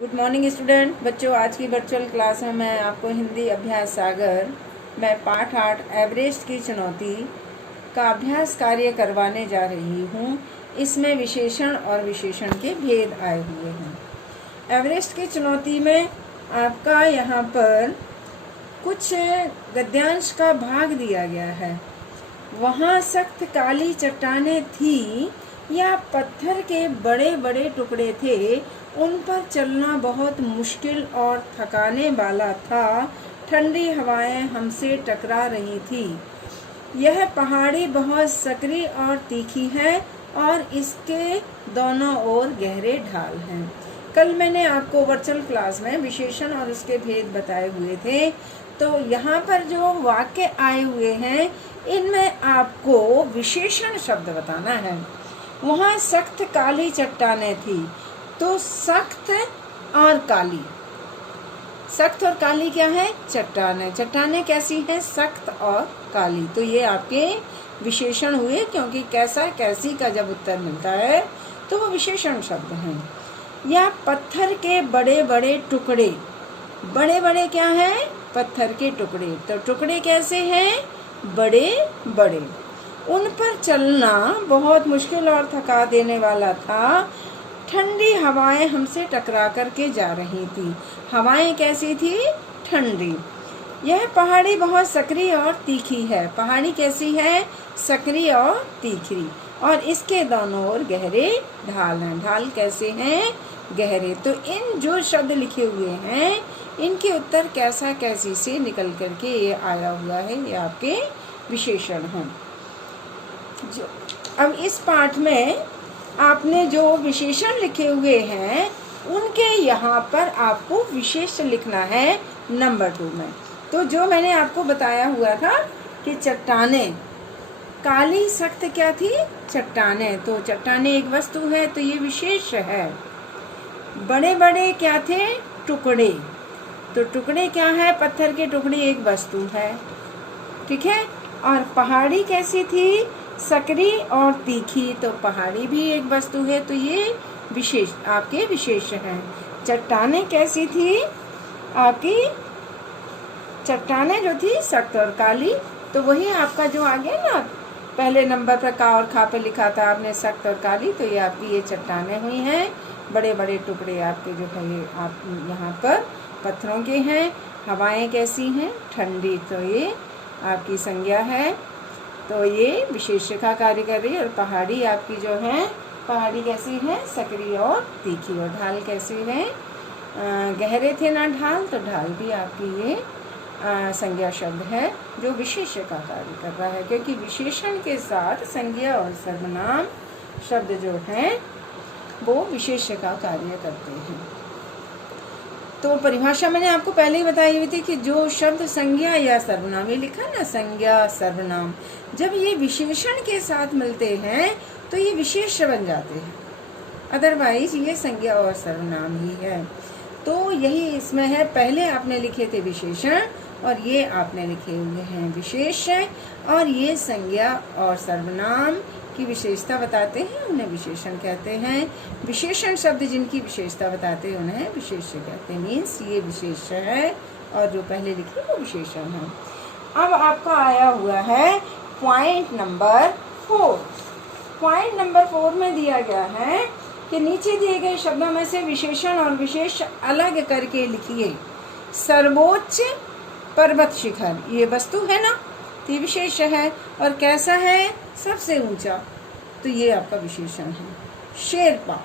Good morning student बच्चों। आज की वर्चुअल क्लास में मैं आपको हिंदी अभ्यास सागर में पाठ 8 एवरेस्ट की चुनौती का अभ्यास कार्य करवाने जा रही हूँ। इसमें विशेषण और विशेषण के भेद आए हुए हैं। एवरेस्ट की चुनौती में आपका यहाँ पर कुछ गद्यांश का भाग दिया गया है। वहाँ सख्त काली चट्टानें थी या पत्थर के बड़े बड़े टुकड़े थे, उन पर चलना बहुत मुश्किल और थकाने वाला था। ठंडी हवाएं हमसे टकरा रही थी। यह पहाड़ी बहुत सकरी और तीखी है और इसके दोनों ओर गहरे ढाल हैं। कल मैंने आपको वर्चुअल क्लास में विशेषण और उसके भेद बताए हुए थे। तो यहाँ पर जो वाक्य आए हुए हैं इनमें आपको विशेषण शब्द बताना है। वहाँ सख्त काली चट्टानें थी, तो सख्त और काली, सख्त और काली क्या है? चट्टानें। चट्टानें कैसी हैं? सख्त और काली। तो ये आपके विशेषण हुए, क्योंकि कैसा कैसी का जब उत्तर मिलता है तो वो विशेषण शब्द हैं। या पत्थर के बड़े बड़े टुकड़े, बड़े बड़े क्या है? पत्थर के टुकड़े। तो टुकड़े कैसे हैं? बड़े बड़े। उन पर चलना बहुत मुश्किल और थका देने वाला था। ठंडी हवाएं हमसे टकरा करके जा रही थी। हवाएं कैसी थी? ठंडी। यह पहाड़ी बहुत सकरी और तीखी है। पहाड़ी कैसी है? सकरी और तीखी। और इसके दोनों ओर गहरे ढाल हैं। ढाल कैसे हैं? गहरे। तो इन जो शब्द लिखे हुए हैं इनके उत्तर कैसा कैसी से निकल करके ये आया हुआ है। ये आपके विशेषण हैं। अब इस पाठ में आपने जो विशेषण लिखे हुए हैं उनके यहाँ पर आपको विशेष लिखना है नंबर 2 में। तो जो मैंने आपको बताया हुआ था कि चट्टानें काली सख्त क्या थी? चट्टानें। तो चट्टानें एक वस्तु है, तो ये विशेष है। बड़े बड़े क्या थे? टुकड़े। तो टुकड़े क्या है? पत्थर के टुकड़े एक वस्तु है, ठीक है। और पहाड़ी कैसी थी? सकरी और तीखी। तो पहाड़ी भी एक वस्तु है, तो ये विशेष आपके विशेष हैं। चट्टानें कैसी थी? आपकी चट्टानें जो थी सख्त और काली। तो वही आपका जो आ गया ना, पहले नंबर पर का और खा पे लिखा था आपने सख्त और काली। तो ये आपकी ये चट्टानें हुई हैं। बड़े बड़े टुकड़े आपके जो है ये आप यहाँ पर पत्थरों के हैं। हवाएं कैसी हैं? ठंडी। तो ये आपकी संज्ञा है, तो ये विशेष्य का कार्य कर रही है। और पहाड़ी आपकी जो है, पहाड़ी कैसी है? सकरी और तीखी। और ढाल कैसी है? गहरे थे ना ढाल, तो ढाल भी आपकी ये संज्ञा शब्द है जो विशेष्य का कार्य कर रहा है, क्योंकि विशेषण के साथ संज्ञा और सर्वनाम शब्द जो हैं वो विशेष्य का कार्य करते हैं। तो परिभाषा मैंने आपको पहले ही बताई हुई थी कि जो शब्द संज्ञा या सर्वनाम, ये लिखा ना संज्ञा सर्वनाम, जब ये विशेषण के साथ मिलते हैं तो ये विशेष्य बन जाते हैं। अदरवाइज ये संज्ञा और सर्वनाम ही है। तो यही इसमें है। पहले आपने लिखे थे विशेषण और ये आपने लिखे हुए हैं विशेष। और ये संज्ञा और सर्वनाम की विशेषता बताते हैं, उन्हें विशेषण कहते हैं। विशेषण शब्द जिनकी विशेषता बताते हैं उन्हें विशेष्य कहते हैं। मीन्स ये विशेष्य है और जो पहले लिखे वो विशेषण है। अब आपका आया हुआ है पॉइंट नंबर 4। पॉइंट नंबर 4 में दिया गया है कि नीचे दिए गए शब्दों में से विशेषण और विशेष अलग करके लिखिए। सर्वोच्च पर्वत शिखर, ये वस्तु है ना, तो ये विशेष है। और कैसा है? सबसे ऊंचा, तो ये आपका विशेषण है। शेरपा,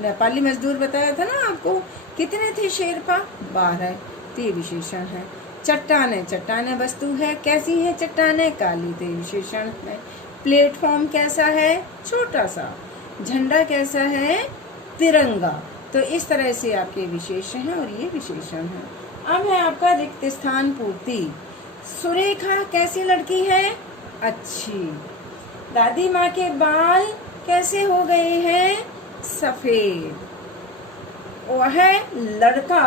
नेपाली मजदूर बताया था ना आपको, कितने थे शेरपा? 12, तो ये विशेषण है। चट्टानें, चट्टानें वस्तु है। कैसी है चट्टानें? काली, तो ये विशेषण है। प्लेटफॉर्म कैसा है? छोटा सा। झंडा कैसा है? तिरंगा। तो इस तरह से आपके विशेष हैं और ये विशेषण है। अब है आपका रिक्त स्थान पूर्ति। सुरेखा कैसी लड़की है? अच्छी। दादी माँ के बाल कैसे हो गए हैं? सफेद। वह लड़का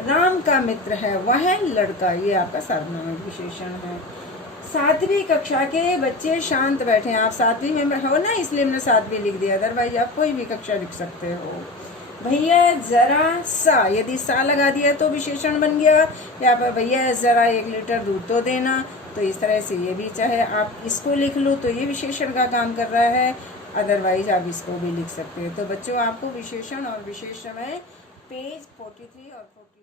राम का मित्र है। वह लड़का, ये आपका सर्वनाम विशेषण है। 7वीं कक्षा के बच्चे शांत बैठे हैं। आप 7वीं में हो ना, इसलिए हमने 7वीं लिख दिया, अदरवाइज आप कोई भी कक्षा लिख सकते हो। भैया जरा सा, यदि सा लगा दिया तो विशेषण बन गया। यहाँ पर भैया जरा 1 लीटर दूध तो देना, तो इस तरह से ये भी, चाहे आप इसको लिख लो तो ये विशेषण का काम कर रहा है, अदरवाइज आप इसको भी लिख सकते हो। तो बच्चों आपको विशेषण और विशेष समय पेज 43 और 44